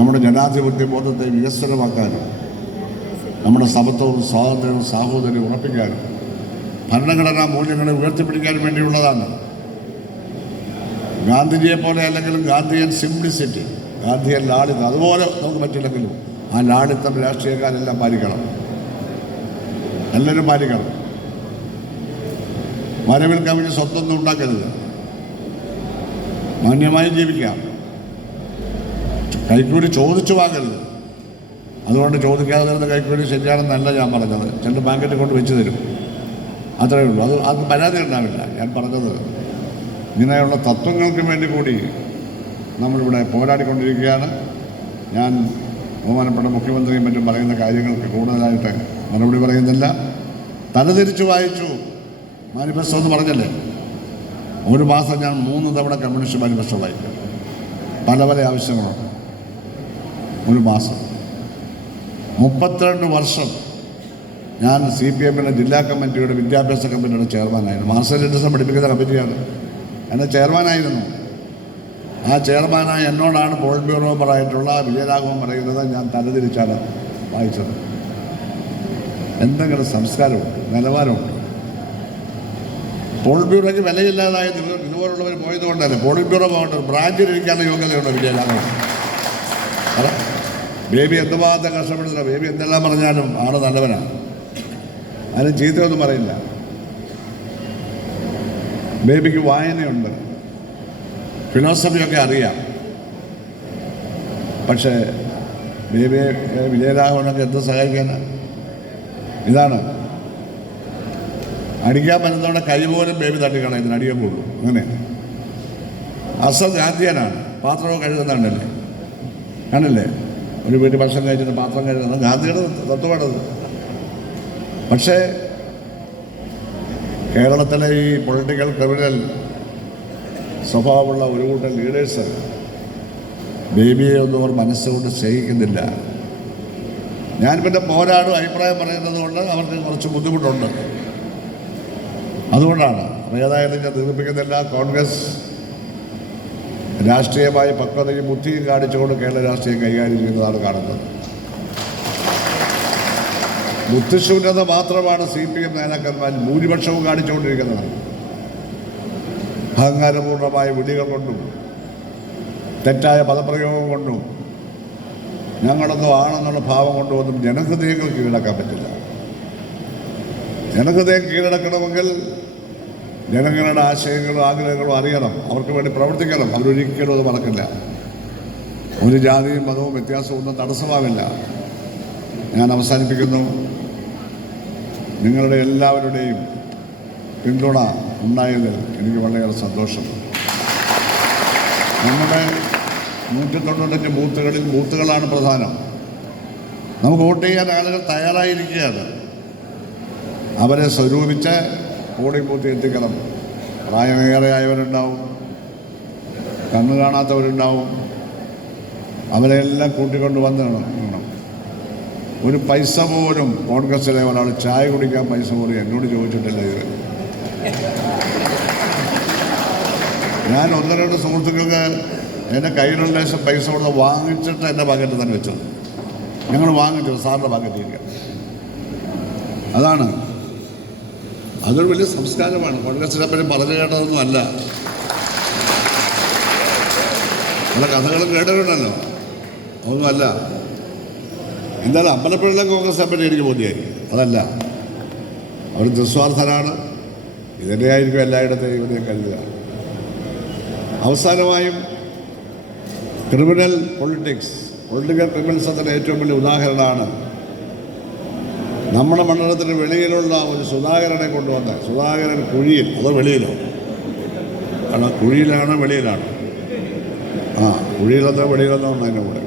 നമ്മുടെ ജനാധിപത്യ ബോധത്തെ വികസനമാക്കാനും നമ്മുടെ സമത്വവും സ്വാതന്ത്ര്യവും സാഹോദര്യവും ഉറപ്പിക്കാനും ഭരണഘടനാ മൂല്യങ്ങളെ ഉയർത്തിപ്പിടിക്കാനും വേണ്ടിയുള്ളതാണ്. ഗാന്ധിജിയെ പോലെ അല്ലെങ്കിലും ഗാന്ധിയൻ സിംപ്ലിസിറ്റി, ഗാന്ധിയൻ ലാളിതം അതുപോലെ നമുക്ക് പറ്റില്ലെങ്കിലും ആ ലാളിത്തം രാഷ്ട്രീയക്കാരെല്ലാം പാലിക്കണം, എല്ലാവരും പാലിക്കണം. വരവിൽ കവിഞ്ഞ് സ്വത്തൊന്നും ഉണ്ടാക്കരുത്, മാന്യമായി ജീവിക്കാം. കൈക്കൂലി ചോദിച്ചു വാങ്ങരുത്. അതുകൊണ്ട് ചോദിക്കാതെ തരുന്ന കൈക്കൂലി ശരിയാണെന്നല്ല ഞാൻ പറഞ്ഞത്. ചില ബാങ്കറ്റിൽ കൊണ്ട് വെച്ച് തരും, അത്രയേ ഉള്ളൂ. അത് പരാതി ഉണ്ടാവില്ല. ഞാൻ പറഞ്ഞത് ഇങ്ങനെയുള്ള തത്വങ്ങൾക്ക് വേണ്ടി കൂടി നമ്മളിവിടെ പോരാടിക്കൊണ്ടിരിക്കുകയാണ്. ഞാൻ ബഹുമാനപ്പെട്ട മുഖ്യമന്ത്രിയും മറ്റും പറയുന്ന കാര്യങ്ങൾക്ക് കൂടുതലായിട്ട് മറുപടി പറയുന്നില്ല. തലതിരിച്ചു വായിച്ചു മാനിഫെസ്റ്റോ എന്ന് പറഞ്ഞല്ലേ, ഒരു മാസം ഞാൻ 3 തവണ കമ്മ്യൂണിസ്റ്റ് മാനിഫെസ്റ്റോ വായിക്കും. പല പല ആവശ്യങ്ങളുണ്ട്. ഒരു മാസം 32 വർഷം ഞാൻ CPMന്റെ ജില്ലാ കമ്മിറ്റിയുടെ വിദ്യാഭ്യാസ കമ്മിറ്റിയുടെ ചെയർമാനായിരുന്നു. മാസ്റ്റർ ലിറ്ററേച്ചർ പഠിപ്പിക്കുന്ന കമ്മിറ്റിയാണ്. എന്നെ ചെയർമാനായിരുന്നു. ആ ചെയർമാനായ എന്നോടാണ് പോളിറ്റ് ബ്യൂറോ മെമ്പറായിട്ടുള്ള വിജയരാഘവൻ പറയുന്നത് ഞാൻ തലതിരിച്ചാണ് വായിച്ചത്. എന്തെങ്കിലും സംസ്കാരമുണ്ട്, നിലവാരമുണ്ട്. പോളിറ്റ് ബ്യൂറോയ്ക്ക് വിലയില്ലാതായത് ഇതുപോലുള്ളവർ പോയതുകൊണ്ടല്ലേ. പോളിറ്റ് ബ്യൂറോ പോകേണ്ട ബ്രാഞ്ചിലിരിക്കാനുള്ള യോഗ്യതയുണ്ട് വിജയരാഘവൻ. ബേബി എന്തുമാത്രം കഷ്ടപ്പെടുന്നില്ല. ബേബി എന്തെല്ലാം പറഞ്ഞാലും ആള് നല്ലവനാണ്, അതിന് ചീത്തയൊന്നും പറയില്ല. ബേബിക്ക് വായനയുണ്ട്, ഫിലോസഫിയൊക്കെ അറിയാം. പക്ഷേ ബേബിയെ വിജയരാഘവനൊക്കെ എന്ത് സഹായിക്കാനാണ്? ഇതാണ് അടിക്കാൻ പറ്റുന്നവിടെ കൈ പോലും ബേബി തട്ടിക്കളയുന്നതിന് അടിക്കാൻ കൊള്ളൂ. അങ്ങനെ അസൽ ഗാന്ധിയനാണ്. പാത്രമൊക്കെ കഴുകുന്നുണ്ടല്ലേ, കണ്ടില്ലേ? ഒരു വീട്ടിൽ ഭക്ഷണം കഴിച്ചിട്ട് പാത്രം കഴുകുന്നത് ഗാന്ധിയുടെ തത്വമാണത്. പക്ഷേ കേരളത്തിലെ ഈ പൊളിറ്റിക്കൽ ക്രിമിനൽ സ്വഭാവമുള്ള ഒരു കൂട്ടം ലീഡേഴ്സ് ബേബിയെ ഒന്നും അവർ മനസ്സുകൊണ്ട് സ്നേഹിക്കുന്നില്ല. ഞാൻ പിന്നെ പോരാടും അഭിപ്രായം പറയുന്നത് കൊണ്ട് അവർക്ക് കുറച്ച് ബുദ്ധിമുട്ടുണ്ട്. അതുകൊണ്ടാണ്. ഏതായാലും ഞാൻ ദീർഘിപ്പിക്കുന്നില്ല. കോൺഗ്രസ് രാഷ്ട്രീയമായി പക്വതയും ബുദ്ധിയും കാണിച്ചുകൊണ്ട് കേരള രാഷ്ട്രീയം കൈകാര്യം ചെയ്യുന്നതാണ് കാണുന്നത്. ബുദ്ധിശൂന്യത മാത്രമാണ് CPM നേതാക്കന്മാർ ഭൂരിപക്ഷവും കാണിച്ചുകൊണ്ടിരിക്കുന്നത്. അഹങ്കാരപൂർണമായ വിധികൾ കൊണ്ടും തെറ്റായ പദപ്രയോഗം കൊണ്ടും ഞങ്ങളൊന്നും ആണെന്നുള്ള ഭാവം കൊണ്ടുവന്നും ജനഹൃദയങ്ങൾ കീഴടക്കാൻ പറ്റില്ല. ജനഹൃദയം കീഴടക്കണമെങ്കിൽ ജനങ്ങളുടെ ആശയങ്ങളും ആഗ്രഹങ്ങളും അറിയണം, അവർക്ക് വേണ്ടി പ്രവർത്തിക്കണം. അവരൊരിക്കലും അത് മറക്കില്ല. ഒരു ജാതിയും മതവും വ്യത്യാസവും ഒന്നും തടസ്സമാവില്ല. ഞാൻ അവസാനിപ്പിക്കുന്നു. നിങ്ങളുടെ എല്ലാവരുടെയും പിന്തുണ ഉണ്ടായതിൽ എനിക്ക് വളരെയേറെ സന്തോഷം. നമ്മുടെ 195 ബൂത്തുകളിൽ ബൂത്തുകളാണ് പ്രധാനം. നമുക്ക് വോട്ട് ചെയ്യാൻ ആളുകൾ തയ്യാറായിരിക്കുകയാണ്. അവരെ സ്വരൂപിച്ച് പോളിംഗ് ബൂത്തിൽ എത്തിക്കണം. പ്രായമേറെയായവരുണ്ടാവും, കണ്ണു കാണാത്തവരുണ്ടാവും. അവരെല്ലാം കൂട്ടിക്കൊണ്ട് വന്നണം. ഒരു പൈസ പോലും കോൺഗ്രസ്സിലെ ഒരാൾ ചായ കുടിക്കാൻ പൈസ പോലും എന്നോട് ചോദിച്ചിട്ടില്ല. ഇത് ഞാൻ 1-2 സുഹൃത്തുക്കൾക്ക് എൻ്റെ കയ്യിലുള്ള ലേശം പൈസ കൊടുത്ത് വാങ്ങിച്ചിട്ട് എൻ്റെ പാക്കറ്റിൽ തന്നെ വെച്ചത്. ഞങ്ങൾ വാങ്ങിച്ചത് സാറിൻ്റെ പാക്കറ്റിരിക്കാം. അതാണ്, അതൊരു വലിയ സംസ്കാരമാണ്. കോൺഗ്രസിനെ പറ്റി പറഞ്ഞു കേട്ടതൊന്നും അല്ല. പല കഥകളും കേട്ടിട്ടുണ്ടല്ലോ, അതൊന്നുമല്ല. എന്തായാലും അമ്പലപ്പുഴയിലെ കോൺഗ്രസിനെ പറ്റി എനിക്ക് ബോധ്യമായി. അതല്ല, അവർ നിസ്വാർത്ഥരാണ്. ഇതിൻ്റെയായിരിക്കും എല്ലായിടത്തെയും ഇവിടെ കരുതുക. അവസാനമായും ക്രിമിനൽ പൊളിറ്റിക്കൽ ക്രിമിനൽസത്തിൻ്റെ ഏറ്റവും വലിയ ഉദാഹരണമാണ് നമ്മുടെ മണ്ഡലത്തിന് വെളിയിലുള്ള ഒരു സുധാകരനെ കൊണ്ടുവന്ന സുധാകരൻ കുഴിയിൽ, അതോ വെളിയിലോ? കാരണം കുഴിയിലാണ് വെളിയിലാണ്. കുഴിയിലെന്നോ വെളിയിലെന്നോ ഉണ്ട്. അതിൻ്റെ കൂടെ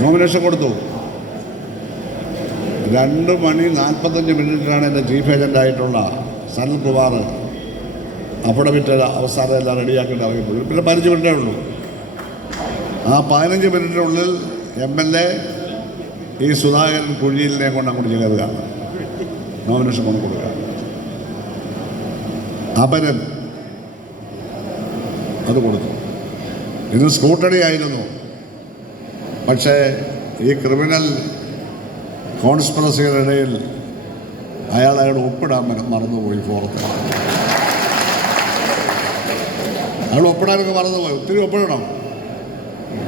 നോമിനേഷൻ കൊടുത്തു. 2:45 എൻ്റെ ചീഫ് ഏജൻ്റായിട്ടുള്ള സനൽകുമാർ അഫിഡവിറ്റ് അവസാനം എല്ലാം റെഡിയാക്കിയിട്ട് ഇറങ്ങിപ്പോയി. പിന്നെ 15 മിനിറ്റേ ഉള്ളൂ. ആ 15 മിനിറ്റിനുള്ളിൽ MLA ഈ സുധാകരൻ കുഴിയിലിനെ കൊണ്ട് അങ്ങോട്ട് ചേരുകയാണ്, നോമിനേഷൻ കൊണ്ട് കൊടുക്കുക. അപരൻ അത് കൊടുത്തു. ഇത് സ്കൂട്ടണി ആയിരുന്നു. പക്ഷേ ഈ ക്രിമിനൽ കോൺസ്പിറസിയുടെ ഇടയിൽ അയാളുടെ ഒപ്പിടാൻ മറന്നുപോയി ഫോറത്ത്. അയാൾ ഒപ്പിടാനൊക്കെ മറന്നുപോയി, ഒത്തിരി ഒപ്പിടണം.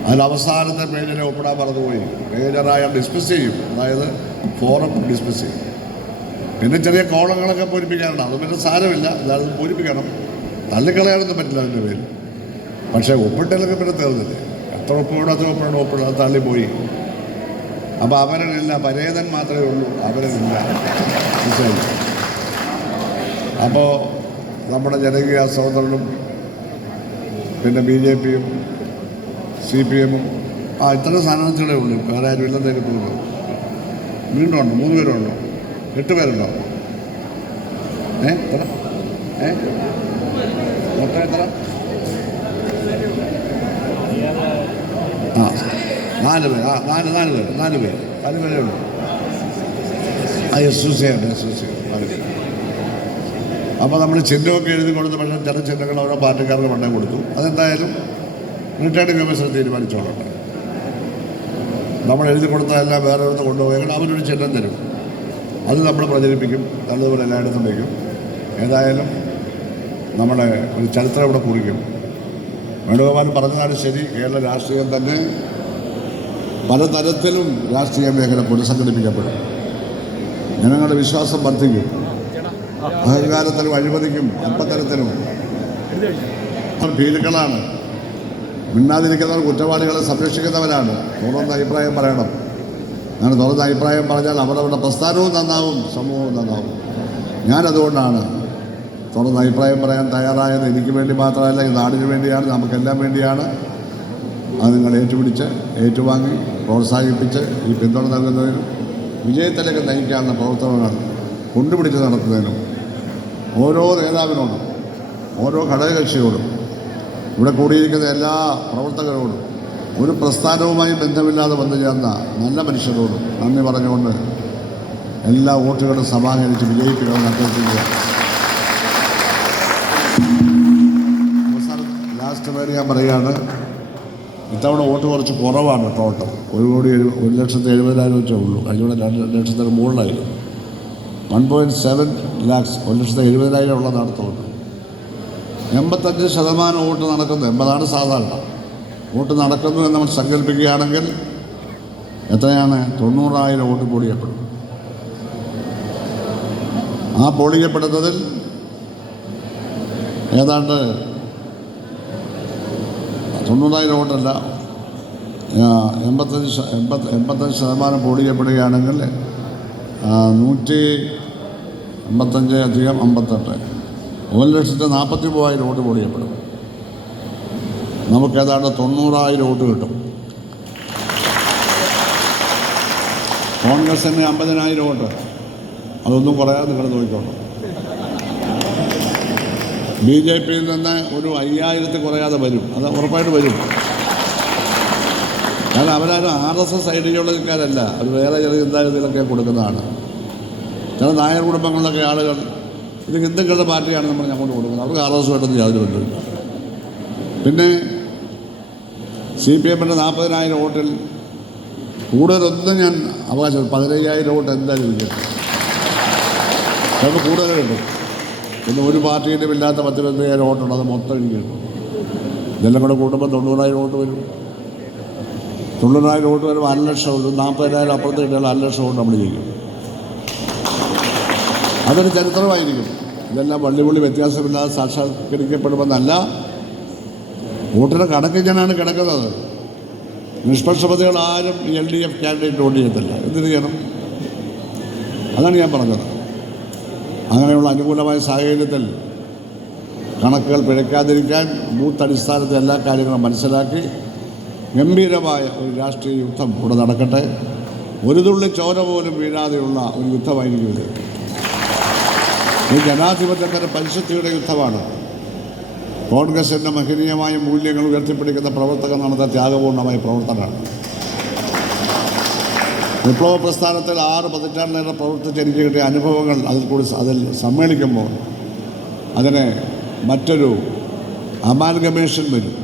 അതിൽ അവസാനത്തെ പേജിനെ ഒപ്പിടാൻ മറന്നുപോയി. മേജറായ ഡിസ്മിസ് ചെയ്യും, അതായത് ഫോറം ഡിസ്മിസ് ചെയ്യും. പിന്നെ ചെറിയ കോളങ്ങളൊക്കെ പൂരിപ്പിക്കാനുണ്ട്, അത് പിന്നെ സാരമില്ല, ഇതായത് പൂരിപ്പിക്കണം, തള്ളിക്കളയാനൊന്നും പറ്റില്ല അതിൻ്റെ പേരിൽ. പക്ഷേ ഒപ്പിട്ടലൊക്കെ പിന്നെ തീർന്നില്ലേ, എത്ര ഒപ്പിടണം അത്ര ഒപ്പിടണം, അത് തള്ളിപ്പോയി. അപ്പോൾ അവരനില്ല, പരേതൻ മാത്രമേ ഉള്ളൂ, അവരനില്ല. മനസ്സിലായി? അപ്പോൾ നമ്മുടെ ജനകീയ സഹോദരനും പിന്നെ BJPയും CPMഉം ഇത്തരം സ്ഥാനാർത്ഥികളെ ഉള്ളൂ, വേറെ ആരും ഇല്ലെന്നതിന് തോന്നുന്നു. വീണ്ടും ഉണ്ടോ? 3 പേരുണ്ടോ? 8 പേരുണ്ടോ? എത്ര മൊത്തം എത്ര? 4 പേര്. 4 പേരേ ഉള്ളൂ. SUC. അപ്പോൾ നമ്മൾ ചിഹ്നമൊക്കെ എഴുതി കൊടുത്ത പക്ഷേ ചില ചിഹ്നങ്ങൾ ഓരോ പാർട്ടിക്കാർക്ക് പണ്ടേ കൊടുത്തു. അതെന്തായാലും റിട്ടേണിംഗ് കമ്മീഷൻ തീരുമാനിച്ചോളട്ടെ. നമ്മൾ എഴുതി കൊടുത്തതെല്ലാം വേറെ ഒന്ന് കൊണ്ടുപോയാൽ അവരൊരു ചിഹ്നം തരും, അത് നമ്മൾ പ്രചരിപ്പിക്കും, നല്ലതുപോലെ എല്ലായിടത്തും വയ്ക്കും. ഏതായാലും നമ്മളെ ഒരു ചരിത്രം ഇവിടെ കുറിക്കും. വേണുഗോപാൽ പറഞ്ഞതാണ് ശരി. കേരള രാഷ്ട്രീയം തന്നെ പലതരത്തിലും രാഷ്ട്രീയ മേഖല പുനഃസംഘടിപ്പിക്കപ്പെടും. ജനങ്ങളുടെ വിശ്വാസം വർദ്ധിക്കും. അഹങ്കാരത്തിനും അഴിമതിക്കും അപ്പത്തരത്തിനും ഭീരുക്കളാണ്. മിണ്ടാതിരിക്കുന്നവർ കുറ്റവാളികളെ സംരക്ഷിക്കുന്നവരാണ്. തുറന്ന അഭിപ്രായം പറയണം. അങ്ങനെ തുറന്ന അഭിപ്രായം പറഞ്ഞാൽ അവരവരുടെ പ്രസ്ഥാനവും നന്നാവും, സമൂഹവും നന്നാവും. ഞാനതുകൊണ്ടാണ് തുറന്ന അഭിപ്രായം പറയാൻ തയ്യാറായത്. എനിക്ക് വേണ്ടി മാത്രമല്ല, ഈ നാടിന് വേണ്ടിയാണ്, നമുക്കെല്ലാം വേണ്ടിയാണ്. അത് നിങ്ങൾ ഏറ്റുവാങ്ങി പ്രോത്സാഹിപ്പിച്ച് ഈ പിന്തുണ നൽകുന്നതിനും വിജയത്തിലേക്ക് നയിക്കാവുന്ന പ്രവർത്തനങ്ങൾ കൊണ്ടുപിടിച്ച് നടത്തുന്നതിനും ഓരോ നേതാവിനോടും ഓരോ ഘടകകക്ഷിയോടും ഇവിടെ കൂടിയിരിക്കുന്ന എല്ലാ പ്രവർത്തകരോടും ഒരു പ്രസ്ഥാനവുമായി ബന്ധമില്ലാതെ വന്നു ചേർന്ന നല്ല മനുഷ്യരോടും നന്ദി പറഞ്ഞുകൊണ്ട് എല്ലാ വോട്ടുകളും സമാഹരിച്ച് വിജയിപ്പിക്കണമെന്ന് അഭ്യർത്ഥിക്കുക. അവസാനം ലാസ്റ്റ് വേണ്ടി ഞാൻ പറയുകയാണ്, ഇത്തവണ വോട്ട് കുറച്ച് കുറവാണ്. ടോട്ടൽ 1,70,000 വെച്ചേ ഉള്ളൂ. കഴിഞ്ഞ 2 ലക്ഷത്തിന് മുകളിലായിരുന്നു. 1.7 lakhs 1,70,000 ഉള്ളതാണ് തോന്നുന്നത്. 85% വോട്ട് നടക്കുന്നു. 80% സാധാരണ വോട്ട് നടക്കുന്നു എന്ന് നമ്മൾ സങ്കല്പിക്കുകയാണെങ്കിൽ എത്രയാണ്? 90,000 വോട്ട് പോൾ ചെയ്യപ്പെടും. ആ പോൾ ചെയ്യപ്പെടുന്നതിൽ ഏതാണ്ട് 90,000 വോട്ടല്ല, 85% പോൾ ചെയ്യപ്പെടുകയാണെങ്കിൽ 155 അധികം 58 1,43,000 വോട്ട് പോൾ ചെയ്യപ്പെടും. നമുക്ക് ഏതാണ്ട് 90,000 വോട്ട് കിട്ടും. കോൺഗ്രസിന് 50,000 വോട്ട്, അതൊന്നും കുറയാതെ നിങ്ങൾ നോക്കിക്കോണം. BJPയിൽ നിന്ന് ഒരു 5,000 കുറയാതെ വരും, അത് ഉറപ്പായിട്ട് വരും. കാരണം അവരാരും RSS ഐഡിയോളജിക്കാരല്ല, അവർ വേറെ ചില ചിന്താഗതികളൊക്കെ കൊടുക്കുന്നതാണ്. ചില നായർ കുടുംബങ്ങളിലൊക്കെ ആളുകൾ ഇത് ഹിന്ദുക്കളുടെ പാർട്ടിയാണെന്ന് പറഞ്ഞ് അങ്ങോട്ട് കൊടുക്കുന്നത്, അവർക്ക് RSSമായിട്ടൊന്നും യാതൊരു ബന്ധമില്ല. പിന്നെ CPMൻ്റെ 40,000 വോട്ടിൽ കൂടുതലൊന്നും ഞാൻ അവകാശം 15,000 വോട്ട് എന്തായാലും ഇരിക്കും, ചിലപ്പോൾ കൂടുതൽ കിട്ടും. പിന്നെ ഒരു പാർട്ടിയിലും ഇല്ലാത്ത 10,000 വോട്ടുണ്ട്, അത് മൊത്തം ഇരിക്കും. ഇതെല്ലാം കൂടെ കൂട്ടുമ്പോൾ 90,000 വോട്ട് വരും. 90,000 വോട്ട് വരുമ്പോൾ 1,00,000 ഉള്ളൂ. 40,000 അപ്പുറത്ത് കിട്ടിയാൽ 1,00,000 വോട്ട് നമ്മൾ ചെയ്യും. അതൊരു ചരിത്രമായിരിക്കും. ഇതെല്ലാം വള്ളിപുള്ളി വ്യത്യാസമില്ലാതെ സാക്ഷാത്കരിക്കപ്പെടുമെന്നല്ല. വോട്ടിൻ്റെ കണക്ക് ഇങ്ങനെയാണ് കിടക്കുന്നത്. നിഷ്പക്ഷപതികൾ ആരും LDF കാൻഡിഡേറ്റ് വോട്ട് ചെയ്യത്തില്ല. എന്തിനു ചെയ്യണം? അതാണ് ഞാൻ പറഞ്ഞത്. അങ്ങനെയുള്ള അനുകൂലമായ സാഹചര്യത്തിൽ കണക്കുകൾ പിഴയ്ക്കാതിരിക്കാൻ ബൂത്ത് അടിസ്ഥാനത്തിൽ എല്ലാ കാര്യങ്ങളും മനസ്സിലാക്കി ഗംഭീരമായ ഒരു രാഷ്ട്രീയ യുദ്ധം ഇവിടെ നടക്കട്ടെ. ഒരു തുള്ളി ചോര പോലും വീഴാതെയുള്ള ഒരു യുദ്ധമായിരിക്കും ഇത്. ഈ ജനാധിപത്യത്തിൻ്റെ പരിശുദ്ധിയുടെ യുദ്ധമാണ്. കോൺഗ്രസിൻ്റെ മഹനീയമായ മൂല്യങ്ങൾ ഉയർത്തിപ്പിടിക്കുന്ന പ്രവർത്തകർ നടന്ന ത്യാഗപൂർണ്ണമായ പ്രവർത്തനമാണ്. വിപ്ലവ പ്രസ്ഥാനത്തിൽ 6 പതിറ്റാണ്ടിലേറെ പ്രവർത്തിച്ച് എനിക്ക് കിട്ടിയ അനുഭവങ്ങൾ അതിൽ സമ്മേളിക്കുമ്പോൾ അതിന് മറ്റൊരു അമാൽഗമേഷൻ വരും.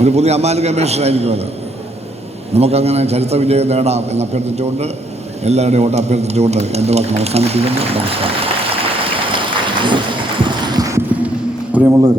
ഒരു പുതിയ അമാൽഗമേഷൻ ആയിരിക്കും അത്. നമുക്കങ്ങനെ ചരിത്ര വിജയം നേടാം എന്ന് അഭ്യർത്ഥിച്ചുകൊണ്ട് എല്ലാവരുടെയും വോട്ട് അഭ്യർത്ഥിച്ചുകൊണ്ട് എൻ്റെ വാക്ക് അവസാനിപ്പിക്കുന്നു. നമസ്കാരം. പ്രിയമുള്ളവർ,